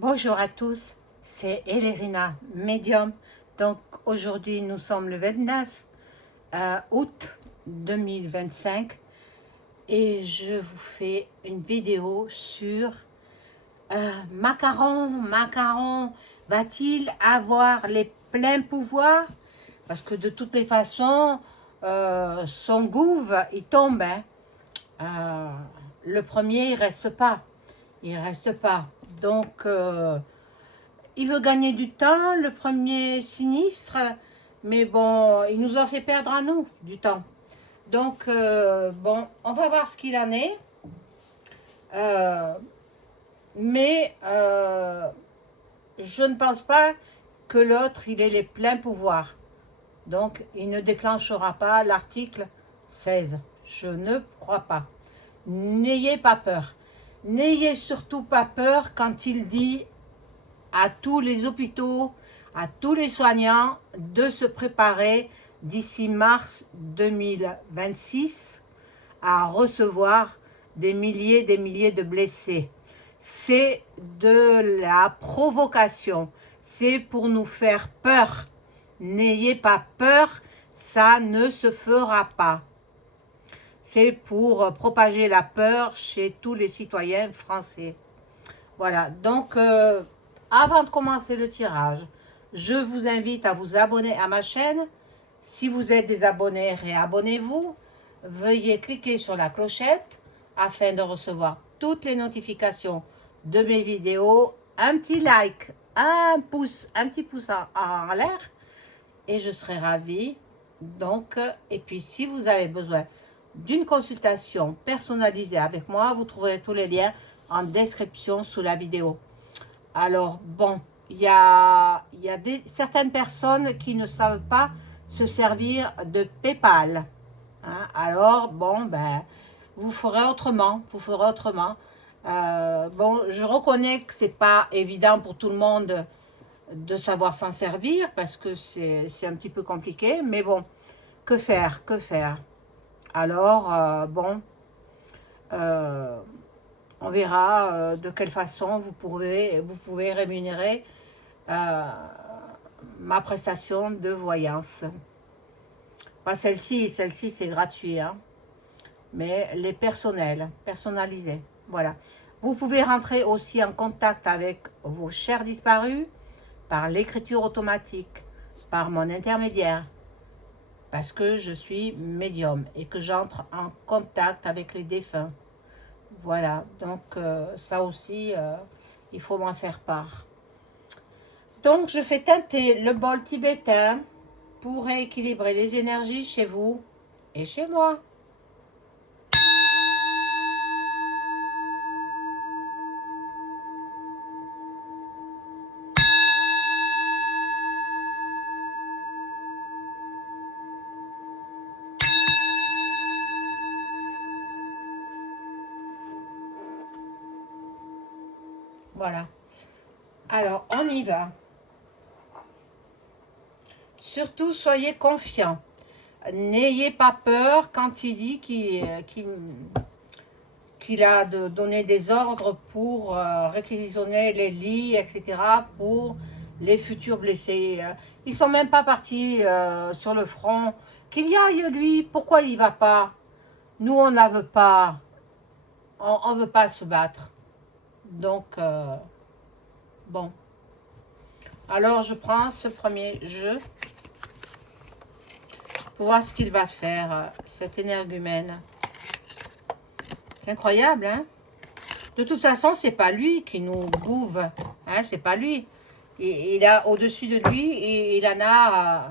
Bonjour à tous, c'est Elérina, médium. Donc aujourd'hui nous sommes le 29 août 2025 et je vous fais une vidéo sur Macron va-t-il avoir les pleins pouvoirs? Parce que de toutes les façons, son gouvernement, il tombe. Hein. Le premier, il reste pas. Il reste pas. Donc, il veut gagner du temps, le premier sinistre, mais bon, il nous a fait perdre à nous du temps. Donc, bon, on va voir ce qu'il en est. Mais je ne pense pas que l'autre, il ait les pleins pouvoirs. Donc, il ne déclenchera pas l'article 16. Je ne crois pas. N'ayez pas peur. N'ayez surtout pas peur quand il dit à tous les hôpitaux, à tous les soignants de se préparer d'ici mars 2026 à recevoir des milliers de blessés. C'est de la provocation. C'est pour nous faire peur. N'ayez pas peur, ça ne se fera pas. C'est pour propager la peur chez tous les citoyens français. Voilà, donc avant de commencer le tirage, je vous invite à vous abonner à ma chaîne. Si vous êtes des abonnés, réabonnez-vous. Veuillez cliquer sur la clochette afin de recevoir toutes les notifications de mes vidéos. Un petit like, un petit pouce en l'air et je serai ravie. Donc, et puis si vous avez besoin d'une consultation personnalisée avec moi, vous trouverez tous les liens en description sous la vidéo. Alors, bon, il y a certaines personnes qui ne savent pas se servir de PayPal. Hein? Alors, bon, ben, vous ferez autrement. Vous ferez autrement. Bon, je reconnais que c'est pas évident pour tout le monde de savoir s'en servir parce que c'est un petit peu compliqué. Mais bon, que faire? Que faire? Alors, bon, on verra de quelle façon vous pouvez rémunérer ma prestation de voyance. Pas celle-ci c'est gratuit, hein, mais les personnalisés. Voilà. Vous pouvez rentrer aussi en contact avec vos chers disparus par l'écriture automatique, par mon intermédiaire, parce que je suis médium et que j'entre en contact avec les défunts. Voilà, donc ça aussi, il faut m'en faire part. Donc, je fais teinter le bol tibétain pour rééquilibrer les énergies chez vous et chez moi. Voilà. Alors, on y va. Surtout, soyez confiants. N'ayez pas peur quand il dit qu'il a donné des ordres pour réquisitionner les lits, etc., pour les futurs blessés. Ils sont même pas partis sur le front. Qu'il y aille, lui, pourquoi il y va pas? Nous, on ne veut pas. On ne veut pas se battre. Donc, bon. Alors, je prends ce premier jeu pour voir ce qu'il va faire, cet énergumène. C'est incroyable, hein? De toute façon, c'est pas lui qui nous bouve, hein? C'est pas lui. Il a au-dessus de lui, il en a,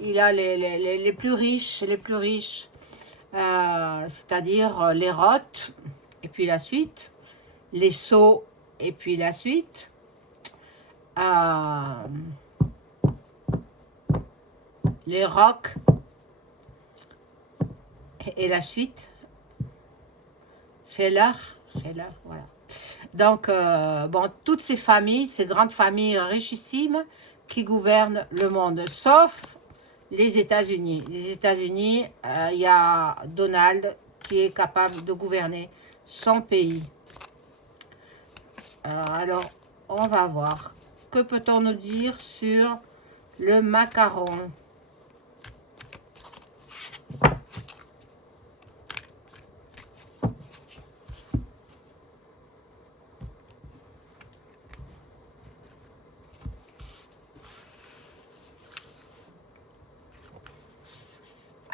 il a les plus riches, c'est-à-dire les rottes, et puis la suite, les sceaux, et puis la suite, les rocs, et la suite, c'est l'heure, voilà. Donc, bon, toutes ces familles, ces grandes familles richissimes qui gouvernent le monde, sauf les États-Unis. Les États-Unis, il y a Donald qui est capable de gouverner son pays. Alors, on va voir. Que peut-on nous dire sur le macaron?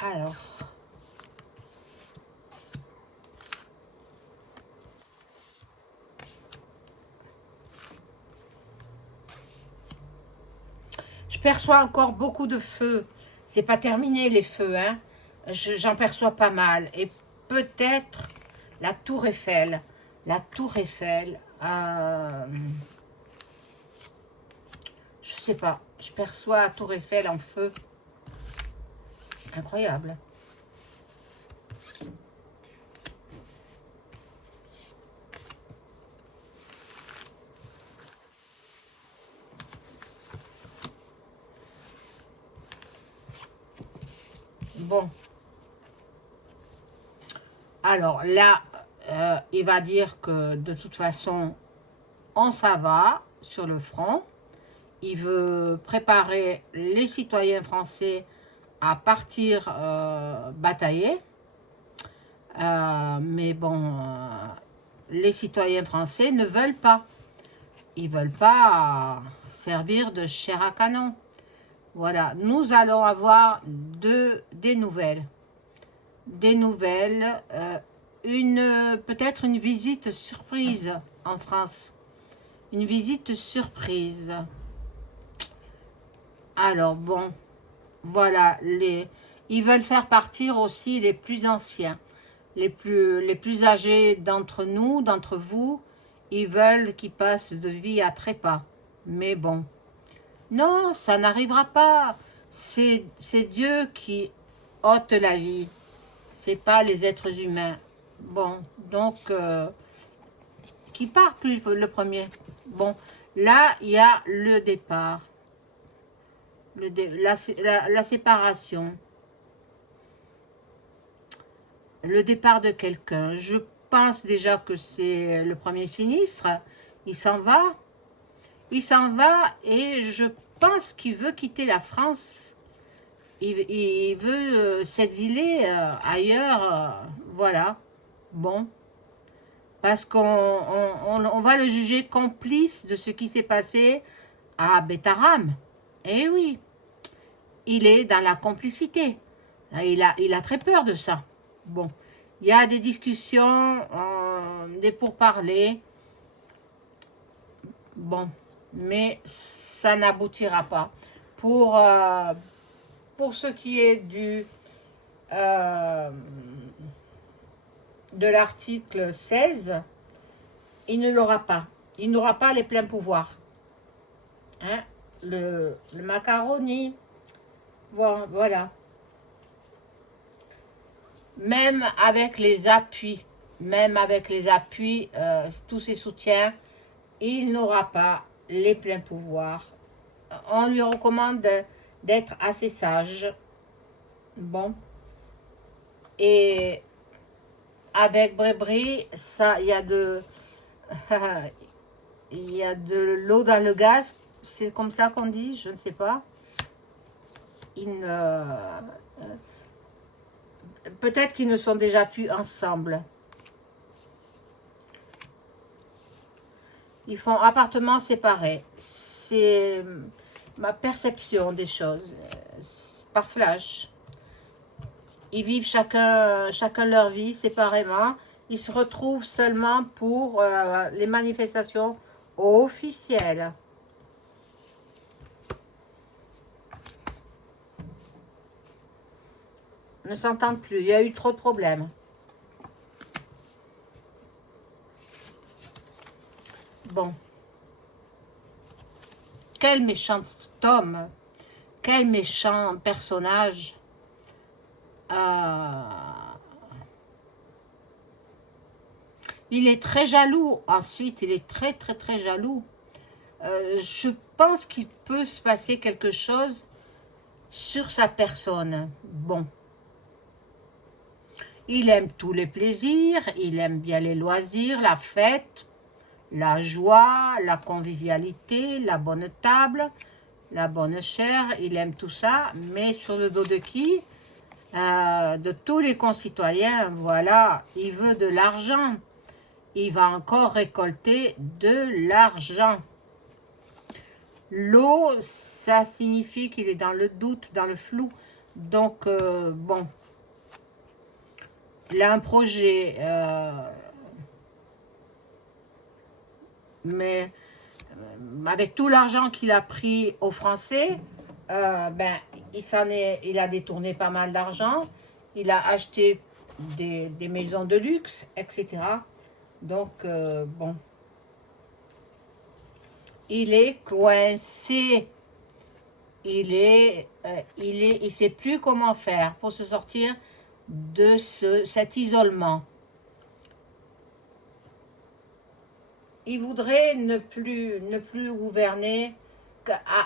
Alors, je perçois encore beaucoup de feux. C'est pas terminé les feux, hein. J'en perçois pas mal. Et peut-être la tour Eiffel. La tour Eiffel. Je sais pas. Je perçois la tour Eiffel en feu. Incroyable. Bon. Alors là, il va dire que de toute façon, on s'en va sur le front. Il veut préparer les citoyens français à partir batailler. Mais bon, les citoyens français ne veulent pas. Ils ne veulent pas servir de chair à canon. Voilà, nous allons avoir des nouvelles. Des nouvelles, peut-être une visite surprise en France. Une visite surprise. Alors bon, voilà, ils veulent faire partir aussi les plus anciens. Les plus âgés d'entre nous, d'entre vous, ils veulent qu'ils passent de vie à trépas. Mais bon, non, ça n'arrivera pas. C'est Dieu qui ôte la vie. C'est pas les êtres humains. Bon, donc, qui partent le premier. Bon, là, il y a le départ. La séparation. Le départ de quelqu'un. Je pense déjà que c'est le premier sinistre. Il s'en va. Il s'en va et je pense qu'il veut quitter la France. Il veut s'exiler ailleurs. Voilà. Bon. Parce qu'on va le juger complice de ce qui s'est passé à Betaram. Eh oui. Il est dans la complicité. Il a très peur de ça. Bon, il y a des discussions, des pourparlers. Bon, mais ça n'aboutira pas. Pour ce qui est de l'article 16, il ne l'aura pas. Il n'aura pas les pleins pouvoirs. Hein? Le macaroni. Bon, voilà. Même avec les appuis, tous ses soutiens, il n'aura pas les pleins pouvoirs. On lui recommande d'être assez sage. Bon. Et avec Brébry, ça, il y a de l'eau dans le gaz. C'est comme ça qu'on dit, je ne sais pas. Peut-être qu'ils ne sont déjà plus ensemble. Ils font appartements séparés. C'est ma perception des choses. Par flash. Ils vivent chacun leur vie séparément. Ils se retrouvent seulement pour les manifestations officielles. Ne s'entendent plus. Il y a eu trop de problèmes. Bon. Quel méchant homme. Quel méchant personnage. Il est très jaloux. Ensuite, il est très, très, très jaloux. Je pense qu'il peut se passer quelque chose sur sa personne. Bon. Il aime tous les plaisirs, il aime bien les loisirs, la fête, la joie, la convivialité, la bonne table, la bonne chair. Il aime tout ça, mais sur le dos de qui? De tous les concitoyens. Voilà, il veut de l'argent. Il va encore récolter de l'argent. L'eau, ça signifie qu'il est dans le doute, dans le flou. Donc, bon, il a un projet, mais avec tout l'argent qu'il a pris aux Français, ben, il a détourné pas mal d'argent. Il a acheté des maisons de luxe, etc. Donc, bon, il est coincé. Il sait plus comment faire pour se sortir de cet isolement. Il voudrait ne plus gouverner,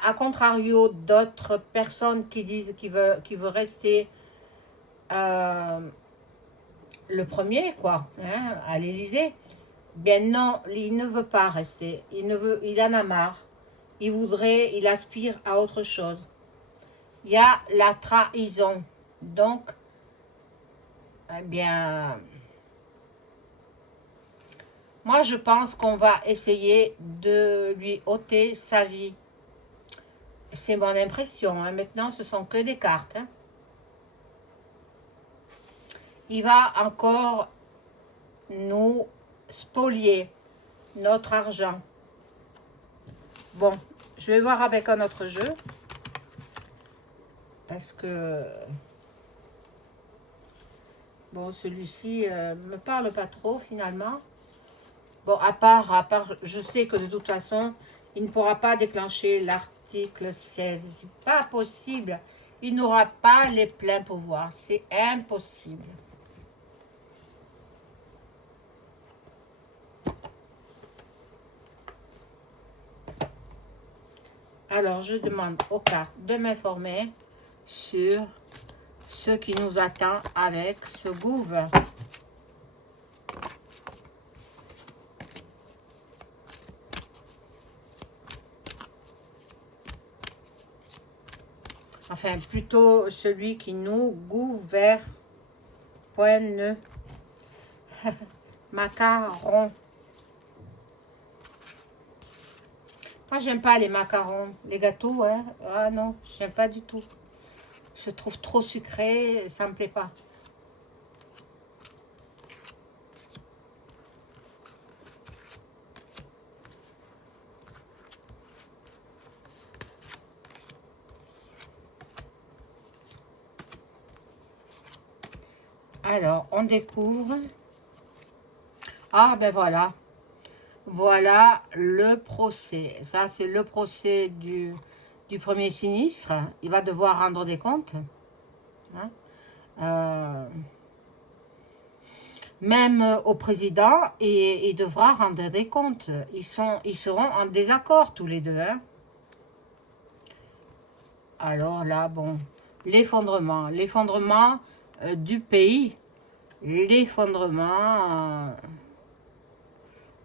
à contrario d'autres personnes qui disent qu'il veut rester le premier, quoi, hein, à l'Élysée. Bien non, il ne veut pas rester. Il en a marre. Il aspire à autre chose. Il y a la trahison. Donc, eh bien, moi je pense qu'on va essayer de lui ôter sa vie. C'est mon impression, hein. Maintenant ce sont que des cartes, hein. Il va encore nous spolier notre argent. Bon, je vais voir avec un autre jeu. Parce que, bon, celui-ci me parle pas trop finalement. Bon, à part, je sais que de toute façon, il ne pourra pas déclencher l'article 16. C'est pas possible. Il n'aura pas les pleins pouvoirs. C'est impossible. Alors, je demande aux cartes de m'informer sur ce qui nous attend avec ce gouvernement. Enfin, plutôt celui qui nous gouverne. Macaron. Moi, j'aime pas les macarons. Les gâteaux, hein. Ah non, j'aime pas du tout. Je trouve trop sucré, ça me plaît pas. Alors, on découvre. Ah, ben voilà. Voilà le procès. Ça, c'est le procès du premier sinistre. Il va devoir rendre des comptes. Hein. Même au président, et il devra rendre des comptes. Ils seront en désaccord tous les deux. Hein. Alors là, bon, l'effondrement du pays, l'effondrement,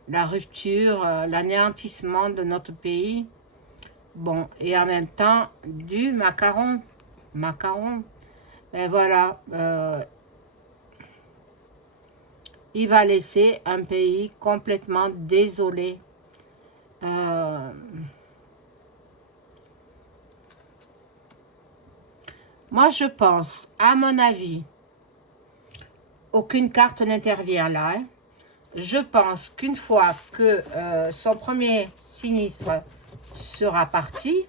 la rupture, l'anéantissement de notre pays. Bon, et en même temps, du macaron. Et voilà, il va laisser un pays complètement désolé. Moi, je pense, à mon avis, aucune carte n'intervient là. Hein. Je pense qu'une fois que son premier sinistre sera parti,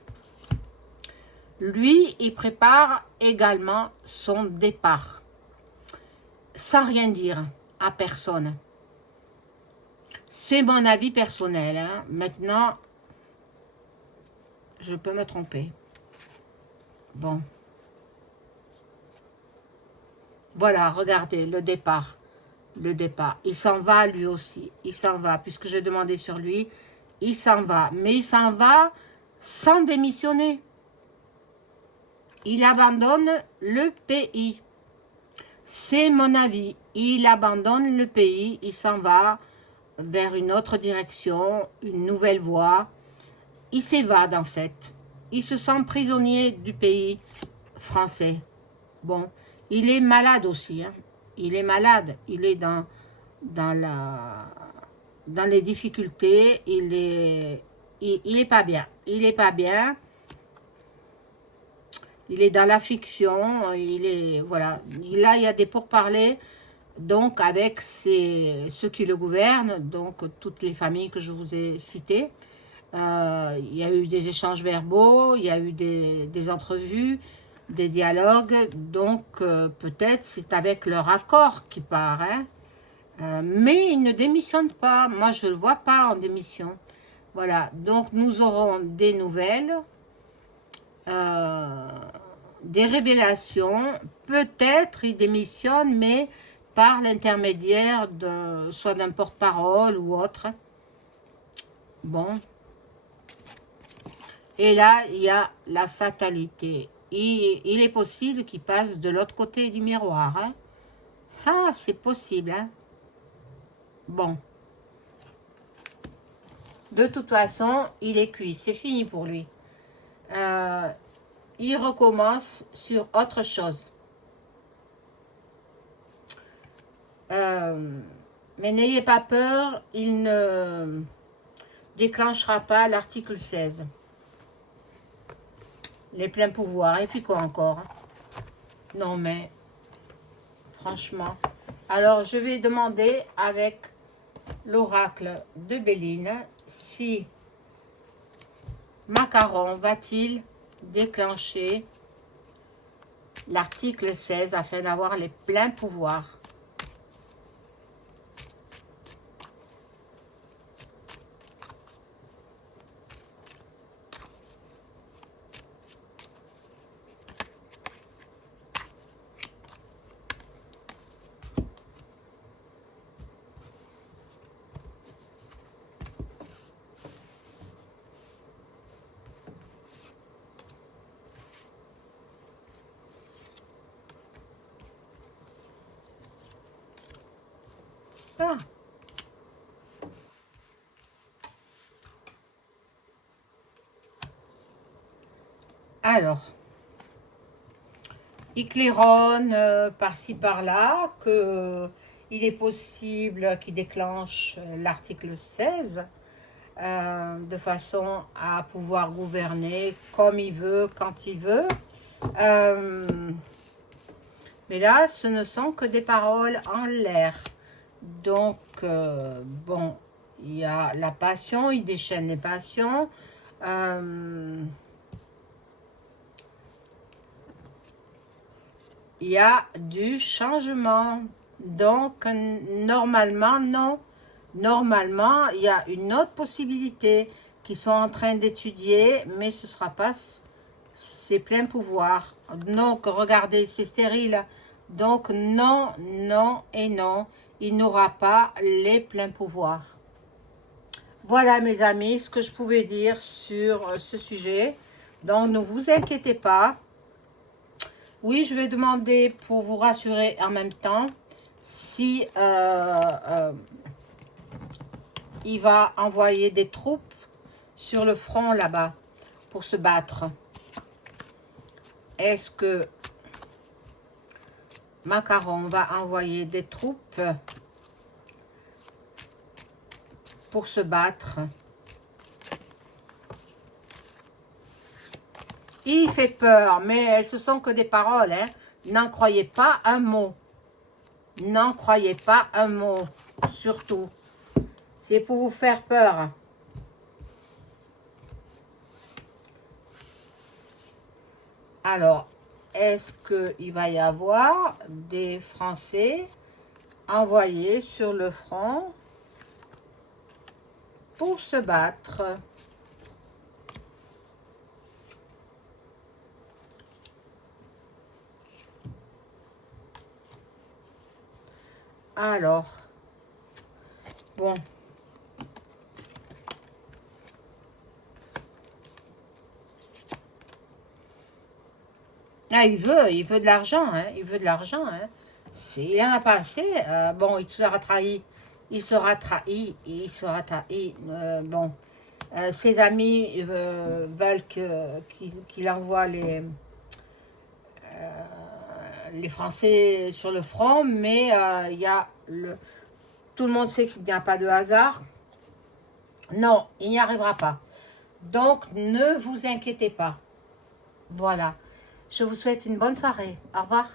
lui, il prépare également son départ. Sans rien dire à personne. C'est mon avis personnel. Hein. Maintenant, je peux me tromper. Bon. Voilà, regardez, le départ. Le départ. Il s'en va lui aussi. Il s'en va, puisque j'ai demandé sur lui. Il s'en va. Mais il s'en va sans démissionner. Il abandonne le pays. C'est mon avis. Il abandonne le pays. Il s'en va vers une autre direction, une nouvelle voie. Il s'évade en fait. Il se sent prisonnier du pays français. Bon, il est malade aussi. Hein. Il est malade. Il est dans les difficultés. Il est pas bien. Il est pas bien. Il est dans la fiction. Il est, voilà. Là, il y a des pourparlers. Donc, avec ceux qui le gouvernent, donc toutes les familles que je vous ai citées, il y a eu des échanges verbaux, il y a eu des entrevues, des dialogues, donc peut-être c'est avec leur accord qu'il part, hein. Mais il ne démissionne pas, moi je ne le vois pas en démission. Voilà, donc nous aurons des nouvelles, des révélations, peut-être il démissionne, mais par l'intermédiaire soit d'un porte-parole ou autre. Bon. Et là, il y a la fatalité. Il est possible qu'il passe de l'autre côté du miroir. Hein. Ah, c'est possible. Hein. Bon. De toute façon, il est cuit. C'est fini pour lui. Il recommence sur autre chose. Mais n'ayez pas peur, il ne déclenchera pas l'article 16. Les pleins pouvoirs. Et puis quoi encore? Non mais, franchement. Alors, je vais demander avec l'oracle de Béline si Macaron va-t-il déclencher l'article 16 afin d'avoir les pleins pouvoirs. Ah. Alors, il claironne par-ci par-là que il est possible qu'il déclenche l'article 16 de façon à pouvoir gouverner comme il veut, quand il veut. Mais là, ce ne sont que des paroles en l'air. Donc, bon, il y a la passion, il déchaîne les passions. Il y a du changement. Donc, normalement, non. Normalement, il y a une autre possibilité qu'ils sont en train d'étudier, mais ce ne sera pas ses pleins pouvoirs. Donc, regardez, c'est stérile. Donc, non, non et non. Il n'aura pas les pleins pouvoirs. Voilà, mes amis, ce que je pouvais dire sur ce sujet. Donc, ne vous inquiétez pas. Oui, je vais demander pour vous rassurer en même temps si il va envoyer des troupes sur le front là-bas pour se battre. Est-ce que Macaron va envoyer des troupes pour se battre? Il fait peur, mais ce sont que des paroles. Hein. N'en croyez pas un mot. N'en croyez pas un mot, surtout. C'est pour vous faire peur. Alors, est-ce qu'il va y avoir des Français envoyés sur le front pour se battre? Alors, bon. Ah, il veut de l'argent, hein. Il veut de l'argent, hein. Il en a pas assez. Bon, il sera trahi il sera trahi, bon, ses amis veulent qu'il envoie les Français sur le front, mais il y a tout le monde sait qu'il n'y a pas de hasard. Non, il n'y arrivera pas. Donc, ne vous inquiétez pas. Voilà. Je vous souhaite une bonne soirée. Au revoir.